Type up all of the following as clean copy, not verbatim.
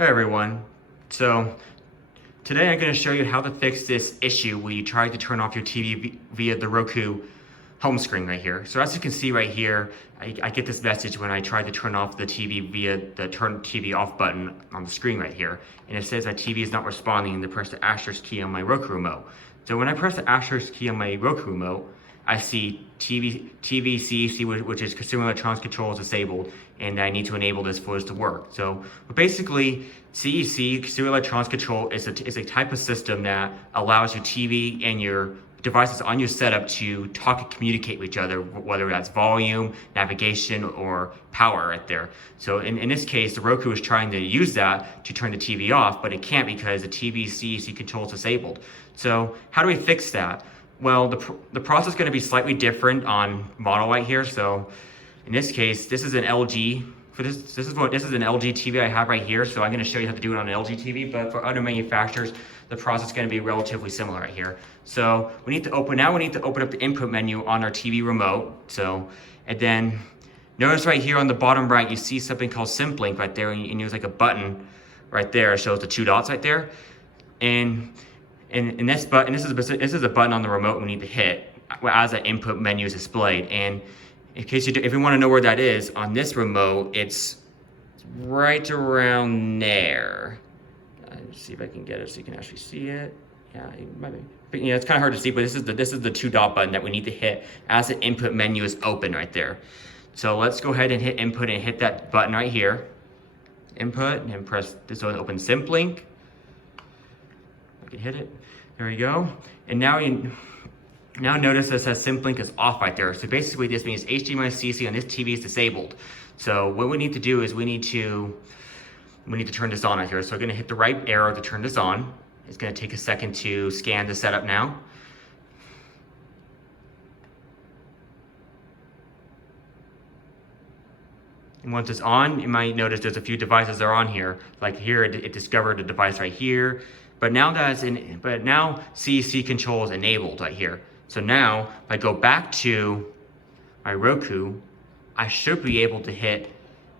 Hey everyone, so today I'm going to show you how to fix this issue where you try to turn off your TV via the Roku home screen right here. So as you can see right here, I get this message when I try to turn off the TV via the turn TV off button on the screen right here. And it says that TV is not responding and to press the asterisk key on my Roku remote. So when I press the asterisk key on my Roku remote, I see TV CEC, which is Consumer Electronics Control, is disabled, and I need to enable this for this to work. So basically, CEC, Consumer Electronics Control, is a type of system that allows your TV and your devices on your setup to talk and communicate with each other, whether that's volume, navigation, or power right there. So in this case, the Roku is trying to use that to turn the TV off, but it can't because the TV CEC control is disabled. So how do we fix that? Well, the process is going to be slightly different on model right here. So in this case, this is an LG. This is an LG TV I have right here. So I'm going to show you how to do it on an LG TV. But for other manufacturers, the process is going to be relatively similar right here. So we need to open up the input menu on our TV remote. So, and then notice right here on the bottom right, you see something called SimpLink right there, and there's like a button right there. It shows the two dots right there, and this is a button on the remote we need to hit as that input menu is displayed. And in case if you want to know where that is on this remote, it's right around there. Let's see if I can get it so you can actually see it. Yeah, it might be. But, it's kind of hard to see, but this is the two dot button that we need to hit as the input menu is open right there. So let's go ahead and hit input and hit that button right here. Input, and then press this one to open SimpLink. I can hit it. There we go. And now notice that says SimpLink is off right there. So basically this means HDMI CEC on this TV is disabled. So what we need to do is we need to turn this on right here. So we're going to hit the right arrow to turn this on. It's going to take a second to scan the setup now. And once it's on, you might notice there's a few devices that are on here. Like here, it discovered a device right here. But now CEC control is enabled right here. So now, if I go back to my Roku, I should be able to hit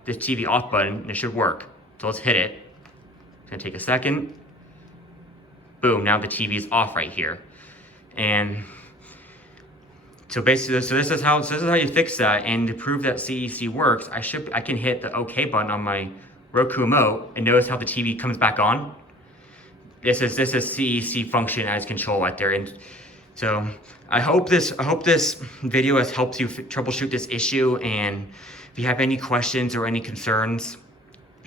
this TV off button and it should work. So let's hit it. It's gonna take a second. Boom, now the TV is off right here. And so basically, this is how you fix that. And to prove that CEC works, I can hit the OK button on my Roku remote and notice how the TV comes back on. This is CEC function as control right there. And so I hope this video has helped you troubleshoot this issue. And if you have any questions or any concerns,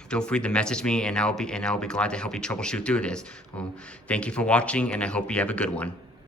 feel free to message me, and I'll be glad to help you troubleshoot through this. Well, thank you for watching, and I hope you have a good one.